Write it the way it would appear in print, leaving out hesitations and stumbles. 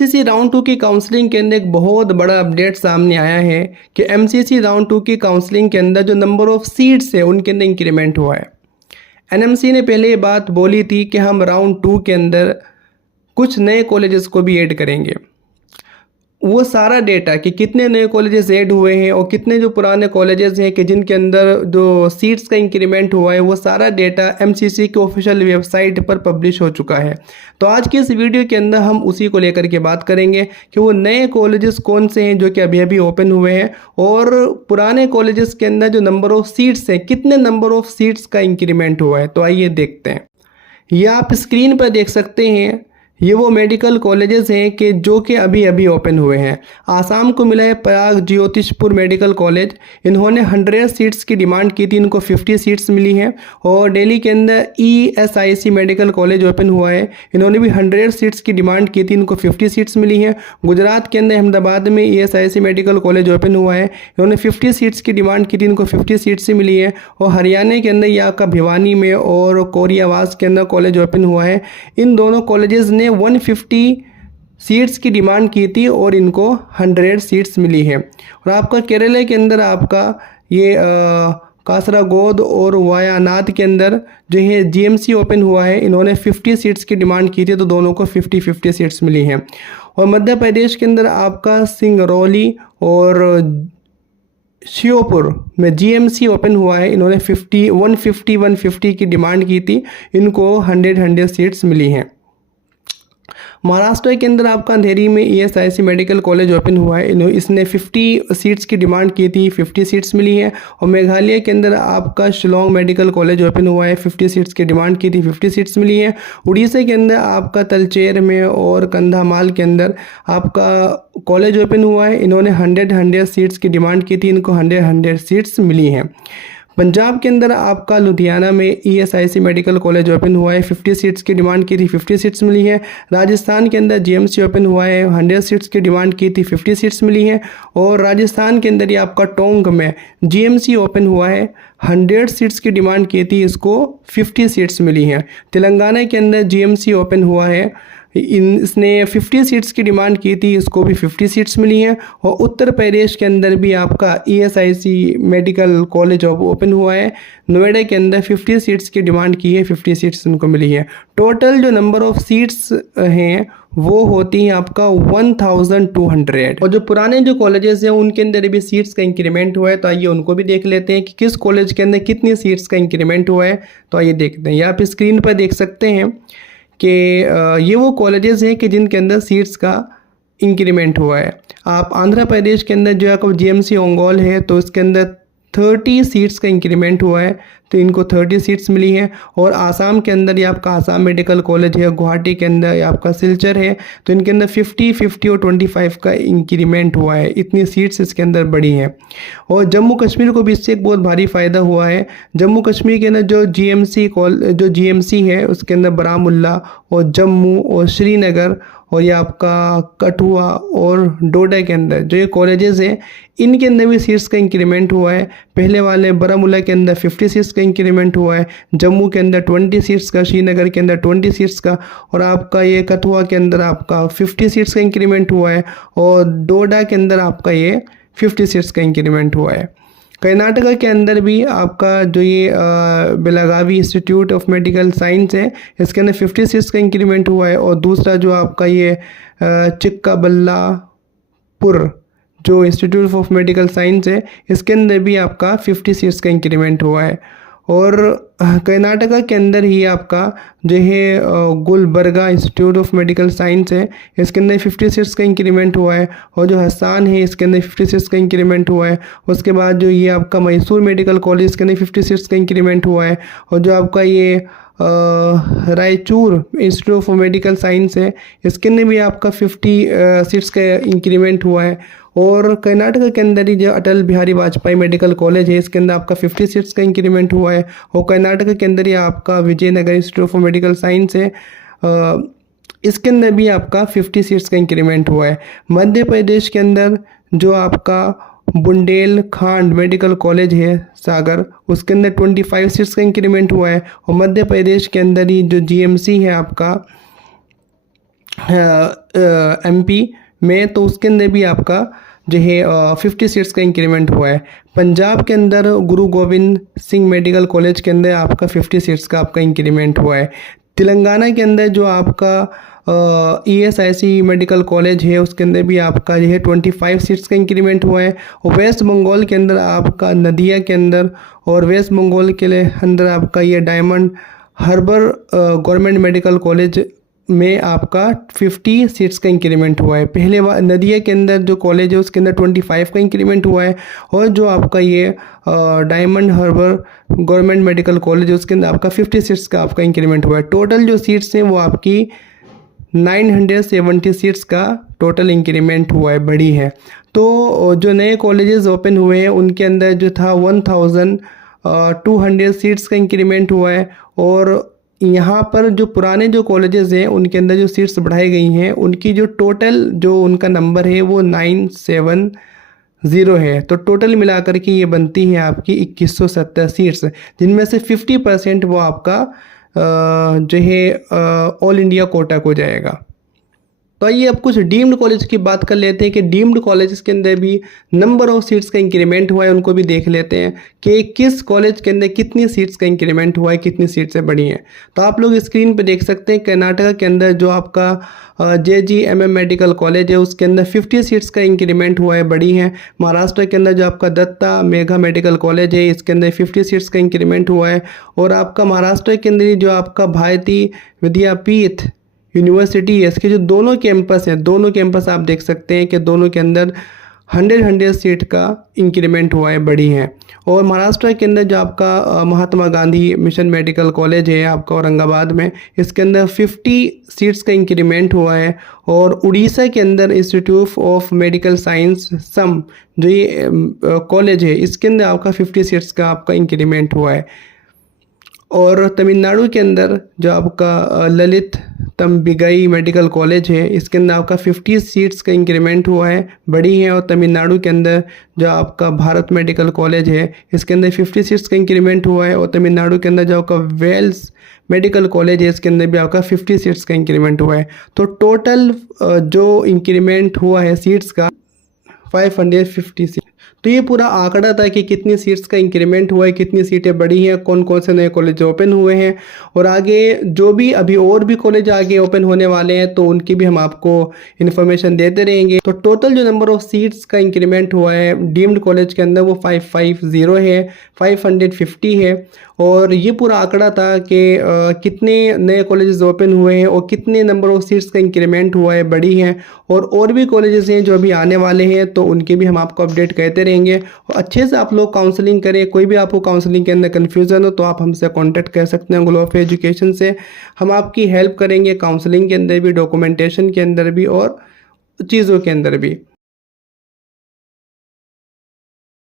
MCC round 2 की counselling के अंदर एक बहुत बड़ा अपडेट सामने आया है कि एमसीसी राउंड 2 की काउंसलिंग के अंदर जो नंबर ऑफ सीट्स है उनके अंदर इंक्रीमेंट हुआ है। एनएमसी ने पहले ये बात बोली थी कि हम राउंड 2 के अंदर कुछ नए कॉलेजेस को भी ऐड करेंगे। वो सारा डेटा कि कितने नए कॉलेजेस ऐड हुए हैं और कितने जो पुराने कॉलेजेस हैं कि जिनके अंदर जो सीट्स का इंक्रीमेंट हुआ है, वो सारा डेटा एमसीसी के ऑफिशियल वेबसाइट पर पब्लिश हो चुका है। तो आज की इस वीडियो के अंदर हम उसी को लेकर के बात करेंगे कि वो नए कॉलेजेस कौन से हैं जो कि अभी अभी ओपन हुए हैं और पुराने कॉलेजेस के अंदर जो नंबर ऑफ सीट्स हैं, कितने नंबर ऑफ सीट्स का इंक्रीमेंट हुआ है। तो आइए देखते हैं। ये आप स्क्रीन पर देख सकते हैं, ये वो मेडिकल कॉलेजेस हैं कि जो कि अभी अभी ओपन हुए हैं। आसाम को मिला है प्रयाग ज्योतिषपुर मेडिकल कॉलेज, इन्होंने 100 सीट्स की डिमांड की थी, इनको 50 सीट्स मिली हैं। और दिल्ली के अंदर ESIC मेडिकल कॉलेज ओपन हुआ है, इन्होंने भी 100 सीट्स की डिमांड की थी, इनको 50 सीट्स मिली हैं। गुजरात के अंदर अहमदाबाद में ESIC मेडिकल कॉलेज ओपन हुआ है, इन्होंने 50 सीट्स की डिमांड की थी, इनको 50 सीट्स ही मिली है। और हरियाणा के अंदर यहाँ का भिवानी में और कोरियावास के अंदर कॉलेज ओपन हुआ है। इन दोनों कॉलेजेस ने 150 सीट्स की डिमांड की थी और इनको 100 सीट्स मिली है। और आपका केरला के अंदर आपका ये कासरागोद और वायनाड के अंदर जो है GMC ओपन हुआ है, इन्होंने 50 सीट्स की डिमांड की थी, तो दोनों को 50-50 सीट्स मिली हैं। और मध्य प्रदेश के अंदर आपका सिंगरौली और श्योपुर में GMC ओपन हुआ है, इन्होंने 150 की डिमांड की थी, इनको 100 सीट्स मिली हैं। महाराष्ट्र के अंदर आपका अंधेरी में ESIC मेडिकल कॉलेज ओपन हुआ है, इसने 50 सीट्स की डिमांड की थी, 50 सीट्स मिली है। और मेघालय के अंदर आपका शिलोंग मेडिकल कॉलेज ओपन हुआ है, 50 सीट्स की डिमांड की थी, 50 सीट्स मिली है। उड़ीसा के अंदर आपका तलचेर में और कंधामाल के अंदर आपका कॉलेज ओपन हुआ है, इन्होंने 100 सीट्स की डिमांड की थी, इनको 100 सीट्स मिली हैं। पंजाब के अंदर आपका लुधियाना में ESIC मेडिकल कॉलेज ओपन हुआ है, 50 सीट्स की डिमांड की थी, 50 सीट्स मिली है। राजस्थान के अंदर GMC ओपन हुआ है, 100 सीट्स की डिमांड की थी, 50 सीट्स मिली है। और राजस्थान के अंदर ये आपका टोंक में GMC ओपन हुआ है, 100 सीट्स की डिमांड की थी, इसको 50 सीट्स मिली हैं। तेलंगाना के अंदर GMC ओपन हुआ है, इसने 50 सीट्स की डिमांड की थी, इसको भी 50 सीट्स मिली हैं। और उत्तर प्रदेश के अंदर भी आपका ESIC मेडिकल कॉलेज ओपन हुआ है, नोएडा के अंदर 50 सीट्स की डिमांड की है, 50 सीट्स उनको मिली है। टोटल जो नंबर ऑफ सीट्स हैं वो होती हैं आपका 1200। और जो पुराने जो कॉलेजेस हैं उनके अंदर भी सीट्स का इंक्रीमेंट हुआ है, तो आइए उनको भी देख लेते हैं कि किस कॉलेज के अंदर कितनी सीट्स का इंक्रीमेंट हुआ है। तो आइए देखते हैं। ये आप स्क्रीन पर देख सकते हैं कि ये वो कॉलेजेस हैं कि जिनके अंदर सीट्स का इंक्रीमेंट हुआ है। आप आंध्र प्रदेश के अंदर जो आपको GMC ओंगोल है, तो इसके अंदर 30 सीट्स का इंक्रीमेंट हुआ है, तो इनको 30 सीट्स मिली हैं। और आसाम के अंदर ये आपका आसाम मेडिकल कॉलेज है, गुवाहाटी के अंदर ये आपका सिलचर है, तो इनके अंदर 50 और 25 का इंक्रीमेंट हुआ है, इतनी सीट्स इसके अंदर बढ़ी हैं। और जम्मू कश्मीर को भी इससे एक बहुत भारी फ़ायदा हुआ है। जम्मू कश्मीर के अंदर जो GMC है उसके अंदर बारामुल्ला और जम्मू और श्रीनगर और ये आपका कठुआ और डोडा के अंदर जो ये कॉलेजेस हैं, इनके अंदर भी सीट्स का इंक्रीमेंट हुआ है। पहले वाले बारामुल्ला के अंदर 50 सीट्स का इंक्रीमेंट हुआ है, जम्मू के अंदर 20 सीट्स का, श्रीनगर के अंदर 20 सीट्स का, और आपका ये कठुआ के अंदर आपका 50 सीट्स का इंक्रीमेंट हुआ है, और डोडा के अंदर आपका ये 50 सीट्स का इंक्रीमेंट हुआ है। कर्नाटका के अंदर भी आपका जो ये Belagavi institute of medical science है, इसके अंदर 50 सीट्स का इंक्रीमेंट हुआ है। और दूसरा जो आपका ये चिक्काबल्लापुर जो इंस्टीट्यूट ऑफ मेडिकल साइंस है, इसके अंदर भी आपका 50 सीट्स का इंक्रीमेंट हुआ है। और कर्नाटका के अंदर ही आपका जो है Gulbarga institute of medical science है, इसके अंदर 50 सीट्स का इंक्रीमेंट हुआ है। और जो हसन है, इसके अंदर 50 सीट्स का इंक्रीमेंट हुआ है। उसके बाद जो ये आपका मैसूर मेडिकल कॉलेज, इसके अंदर 50 सीट्स का इंक्रीमेंट हुआ है। और जो आपका ये Raichur institute of medical science है, इसके अंदर भी आपका 50 सीट्स का इंक्रीमेंट हुआ है। और कर्नाटक के अंदर ही जो अटल बिहारी वाजपेयी मेडिकल कॉलेज है, इसके अंदर आपका 50 सीट्स का इंक्रीमेंट हुआ है। और कर्नाटक के अंदर ही आपका Vijayanagar institute of medical science है, इसके अंदर भी आपका 50 सीट्स का इंक्रीमेंट हुआ है। मध्य प्रदेश के अंदर जो आपका बुंदेलखंड मेडिकल कॉलेज है सागर, उसके अंदर 25 सीट्स का इंक्रीमेंट हुआ है। और मध्य प्रदेश के अंदर ही जो GMC है आपका एमपी में, तो उसके अंदर भी आपका जो है 50 सीट्स का इंक्रीमेंट हुआ है। पंजाब के अंदर गुरु गोविंद सिंह मेडिकल कॉलेज के अंदर आपका 50 सीट्स का आपका इंक्रीमेंट हुआ है। तेलंगाना के अंदर जो आपका ESIC मेडिकल कॉलेज है उसके अंदर भी आपका जो है 25 सीट्स का इंक्रीमेंट हुआ है। और वेस्ट बंगाल के अंदर आपका नदिया के अंदर और वेस्ट बंगाल के अंदर आपका ये Diamond Harbour government medical college में आपका 50 सीट्स का इंक्रीमेंट हुआ है। पहले नदिया के अंदर जो कॉलेज है उसके अंदर 25 का इंक्रीमेंट हुआ है, और जो आपका ये Diamond Harbour government medical college है उसके अंदर आपका 50 सीट्स का आपका इंक्रीमेंट हुआ है। टोटल जो सीट्स हैं वो आपकी 970 सीट्स का टोटल इंक्रीमेंट हुआ है, बढ़ी है। तो जो नए कॉलेजेस ओपन हुए हैं उनके अंदर जो था 1200 सीट्स का इंक्रीमेंट हुआ है, और यहाँ पर जो पुराने जो कॉलेजेस हैं उनके अंदर जो सीट्स बढ़ाई गई हैं उनकी जो टोटल जो उनका नंबर है वो 970 है। तो टोटल मिलाकर के ये बनती है आपकी 2170 सीट्स, जिनमें से 50% वो आपका जो है ऑल इंडिया कोटा को जाएगा। तो आइए अब कुछ डीम्ड कॉलेज की बात कर लेते हैं कि डीम्ड कॉलेज के अंदर भी नंबर ऑफ सीट्स का इंक्रीमेंट हुआ है, उनको भी देख लेते हैं कि किस कॉलेज के अंदर कितनी सीट्स का इंक्रीमेंट हुआ है, कितनी सीट्स बढ़ी हैं। तो आप लोग स्क्रीन पे देख सकते हैं कर्नाटका के अंदर जो आपका JGMM मेडिकल कॉलेज है उसके अंदर 50 सीट्स का इंक्रीमेंट हुआ है, बढ़ी हैं। महाराष्ट्र के अंदर जो आपका दत्ता मेघा मेडिकल कॉलेज है इसके अंदर 50 सीट्स का इंक्रीमेंट हुआ है, और आपका महाराष्ट्र के अंदर जो आपका भारती विद्यापीठ यूनिवर्सिटी है इसके जो दोनों कैंपस हैं, दोनों कैंपस आप देख सकते हैं कि दोनों के अंदर 100 सीट का इंक्रीमेंट हुआ है, बढ़ी है। और महाराष्ट्र के अंदर जो आपका Mahatma Gandhi mission medical college है आपका औरंगाबाद में, इसके अंदर 50 सीट्स का इंक्रीमेंट हुआ है। और उड़ीसा के अंदर इंस्टीट्यूट ऑफ मेडिकल साइंस सम जो ये कॉलेज है इसके अंदर आपका 50 सीट्स का आपका इंक्रीमेंट हुआ है। और तमिलनाडु के अंदर जो आपका ललित तम्बिगई मेडिकल कॉलेज है इसके अंदर आपका 50 सीट्स का इंक्रीमेंट हुआ है, बढ़ी है। और तमिलनाडु के अंदर जो आपका भारत मेडिकल कॉलेज है इसके अंदर 50 सीट्स का इंक्रीमेंट हुआ है। और तमिलनाडु के अंदर जो आपका वेल्स मेडिकल कॉलेज है इसके अंदर भी आपका 50 सीट्स का इंक्रीमेंट हुआ है। तो टोटल जो इंक्रीमेंट हुआ है सीट्स का 550 सीट। तो ये पूरा आंकड़ा था कि कितनी सीट्स का इंक्रीमेंट हुआ है, कितनी सीटें बढ़ी हैं, कौन कौन से नए कॉलेज ओपन हुए हैं, और आगे जो भी अभी और भी कॉलेज आगे ओपन होने वाले हैं तो उनकी भी हम आपको इन्फॉर्मेशन देते रहेंगे। तो टोटल जो नंबर ऑफ सीट्स का इंक्रीमेंट हुआ है डीम्ड कॉलेज के अंदर वो 550 है, 550 है। और ये पूरा आंकड़ा था कि कितने नए कॉलेजेस ओपन हुए हैं और कितने नंबर ऑफ सीट्स का इंक्रीमेंट हुआ है, बढ़ी हैं। और भी कॉलेजेस हैं जो अभी आने वाले हैं तो उनके भी हम आपको अपडेट कहते रहेंगे। और अच्छे से आप लोग काउंसलिंग करें, कोई भी आपको काउंसलिंग के अंदर कन्फ्यूज़न हो तो आप हमसे कॉन्टैक्ट कर सकते हैं ग्लोब एजुकेशन से। हम आपकी हेल्प करेंगे काउंसलिंग के अंदर भी, डॉक्यूमेंटेशन के अंदर भी और चीज़ों के अंदर भी।